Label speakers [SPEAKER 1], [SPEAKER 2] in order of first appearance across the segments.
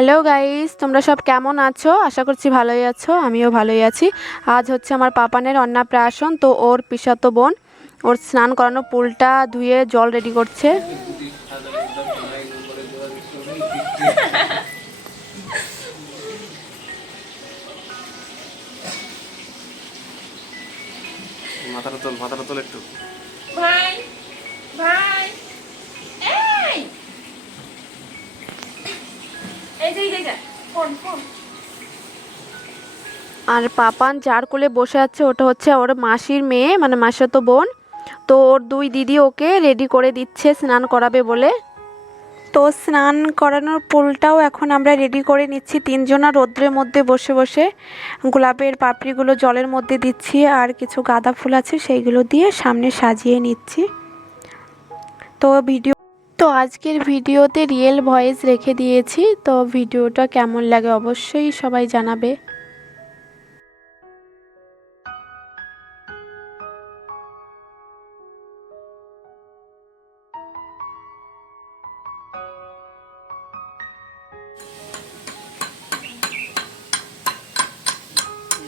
[SPEAKER 1] Hello guys তোমরা সব কেমন আছো? আশা করছি ভালোই আছো। আমিও ভালোই আছি। আজ হচ্ছে আমার পাপানের অন্নপ্রাশন তো ওর পিসাতো বোন ওর স্নান করানো পুলটা ধুয়ে জল রেডি করছে।
[SPEAKER 2] মাথাটা তোল মাথাটা তোল একটু।
[SPEAKER 3] ভাই ভাই এই এই যে এই যে, এই যে ফোন ফোন
[SPEAKER 1] আর পাপান যার কোলে বসে আছে ওটা হচ্ছে ওর মাসির মেয়ে মানে মাসাতো বোন। তো ওর দুই দিদি ওকে রেডি করে দিচ্ছে স্নান করাবে বলে। তো স্নান করানোর পুলটাও এখন আমরা রেডি করে নিচ্ছি। তিনজনা রোদ্রের মধ্যে বসে বসে গোলাপের পাপড়িগুলো জলের মধ্যে দিচ্ছি আর কিছু গাঁদা ফুল আছে সেইগুলো দিয়ে সামনে সাজিয়ে নিচ্ছি। তো ভিডিও তো আজকের ভিডিওতে রিয়েল ভয়েস রেখে দিয়েছি, তো ভিডিওটা কেমন লাগে অবশ্যই সবাই জানাবে।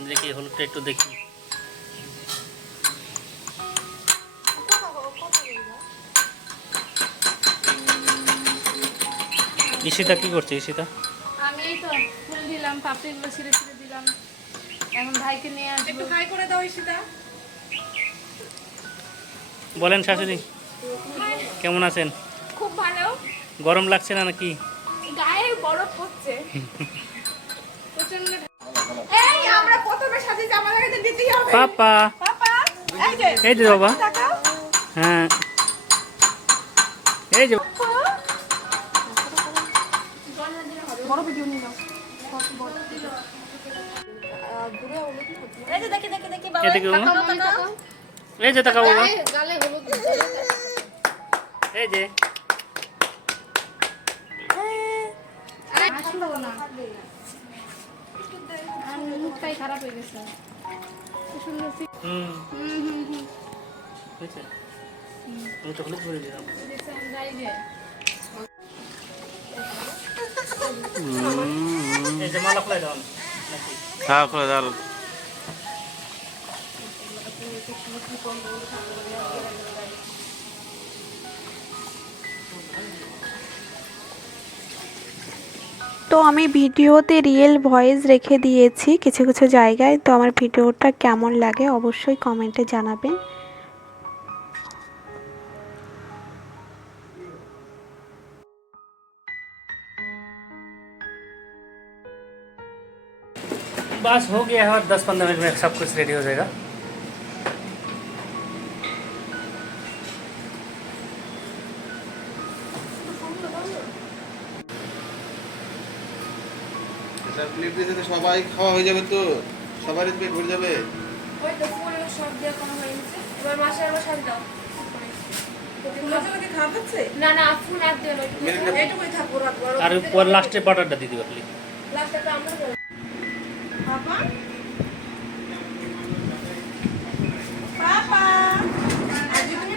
[SPEAKER 4] দেখি, হলুদটা একটু দেখি। ঈশিতা কি করছে ঈশিতা
[SPEAKER 5] আমি এই তো ফুল দিলাম পাপড়িগুলো ছিঁড়ে ছিঁড়ে দিলাম। এখন ভাইকে নিয়ে আসব।
[SPEAKER 3] একটু হাই করে দাও ঈশিতা
[SPEAKER 4] বলেন শাশুড়ি কেমন আছেন?
[SPEAKER 3] খুব ভালো।
[SPEAKER 4] গরম লাগছে না নাকি?
[SPEAKER 3] গায়ে বরফ হচ্ছে। এই আমরা প্রথমে সাজিয়েছি আমাদেরকে তো দিতেই হবে।
[SPEAKER 4] পাপা।
[SPEAKER 3] পাপা এই যে
[SPEAKER 4] এই যে বাবা। হ্যাঁ। এই যে
[SPEAKER 3] এই যে দেখি দেখি দেখি
[SPEAKER 4] এদিকে বাবা।
[SPEAKER 5] তাকাও, তাকাও।
[SPEAKER 4] এই যে তাকাও বাবা।
[SPEAKER 5] গায়ে- গালে হলুদ
[SPEAKER 4] এই যে।
[SPEAKER 5] আসলো না আর মুখটাই খারাপ হয়ে গেছে।
[SPEAKER 4] হুম।
[SPEAKER 5] হুম, হুম, হুম।
[SPEAKER 2] হ্যাঁ খোলা
[SPEAKER 1] তো আমি ভিডিওতে রিয়েল ভয়েস রেখে দিয়েছি কিছু কিছু জায়গায়। তো আমার ভিডিওটা কেমন লাগে অবশ্যই কমেন্টে জানাবেন।
[SPEAKER 4] बस हो गया है और दस पंद्रह मिनट में सब कुछ रेडी हो जाएगा
[SPEAKER 2] এটা প্লেট দিয়ে তো সবাই খাওয়া হয়ে যাবে তো সবারই পেট ভরে যাবে
[SPEAKER 3] ওই তো ফুল সব দিয়ে করা হয়ে গেছে এবার মাসে আবার সাজ দাও না না ফুল আর দিও না এইটুকুই থাকবো রাত বড়
[SPEAKER 4] আর পর লাস্টে বাটারটা দিয়ে দিবা খালি
[SPEAKER 3] লাস্টে তো আমরা দেবো।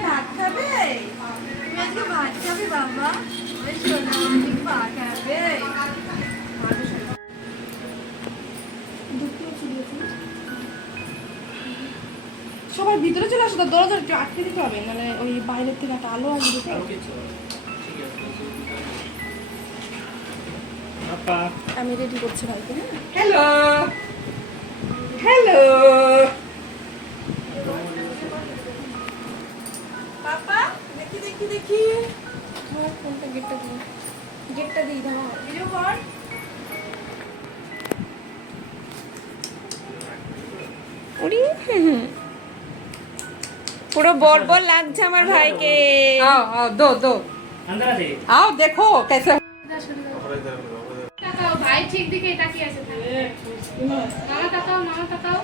[SPEAKER 3] ভাত খাবে? আজকে ভাত খাবে বাবা। সবাই ভিতরে চলে আসো দরজা একটু আটকে দিতে হবে মানে ওই বাইরের থেকে একটা আলো আসবে। আমি রেডি করছি ভাইকে হ্যালো হ্যালো পাপা হ্যাঁ, হ্যাঁ, হ্যাঁ। বর লাগছে আমার ভাইকে।
[SPEAKER 4] আও দো
[SPEAKER 6] দো। আও দেখো
[SPEAKER 5] কেসে পায়ের ঠিক দিকে এটা কি আছে? মামা তাকাও মামা তাকাও।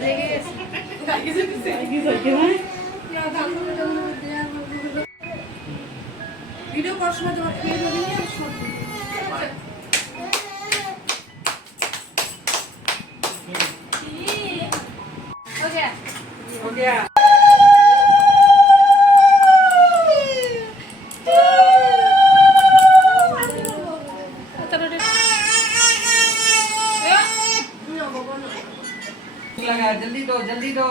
[SPEAKER 5] লেগে গেছে।
[SPEAKER 3] ভিডিও করার সময় তোমার খেয়ে ধরে নিয়ে
[SPEAKER 5] ওকে
[SPEAKER 6] लगा जल्दी दो जल्दी दो।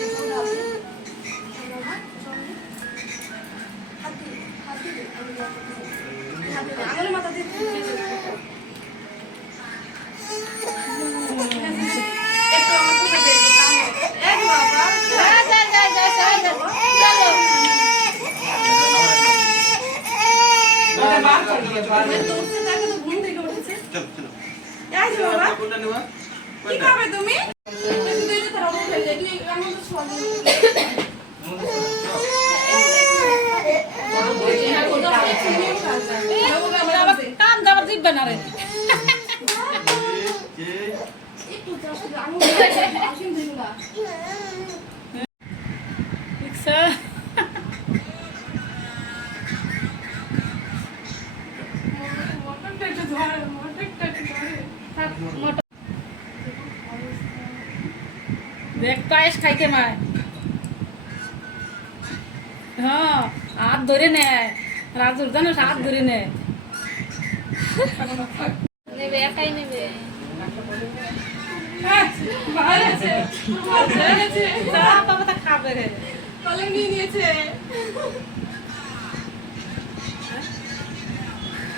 [SPEAKER 5] দিবে
[SPEAKER 6] না রে
[SPEAKER 5] একটু
[SPEAKER 6] পায়েস খাইতে মায় হ্যাঁ হাত ধরে নেয় রাজুর জানিস হাত ধরে নেয়
[SPEAKER 5] নেবে, একাই
[SPEAKER 6] তা খাবে রে।
[SPEAKER 3] নিয়ে নিয়েছে।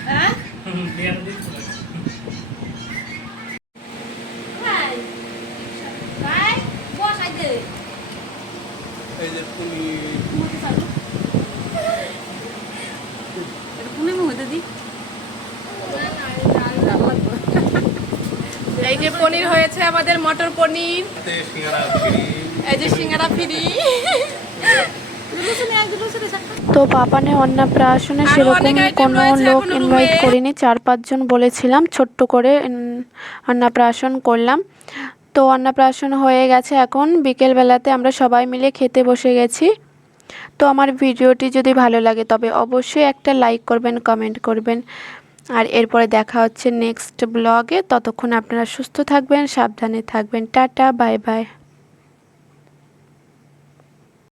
[SPEAKER 6] হ্যাঁ
[SPEAKER 5] ভাই, ভাই, বস আগে।
[SPEAKER 2] এই যে
[SPEAKER 3] পনির হয়েছে আমাদের মটর পনির। এই যে সিঙ্গারা ফ্রি।
[SPEAKER 1] তো পাপানে অন্নপ্রাশনে সেরকম কোনো লোক ইনভাইট করিনি চার পাঁচজন বলেছিলাম ছোট্ট করে অন্নপ্রাশন করলাম। তো অন্নপ্রাশন হয়ে গেছে এখন। বিকেলবেলাতে আমরা সবাই মিলে খেতে বসে গেছি। তো আমার ভিডিওটি যদি ভালো লাগে তবে অবশ্যই একটা লাইক করবেন, কমেন্ট করবেন। আর এরপরে দেখা হচ্ছে নেক্সট ব্লগে। ততক্ষণ আপনারা সুস্থ থাকবেন, সাবধানে থাকবেন। Tata, bye bye.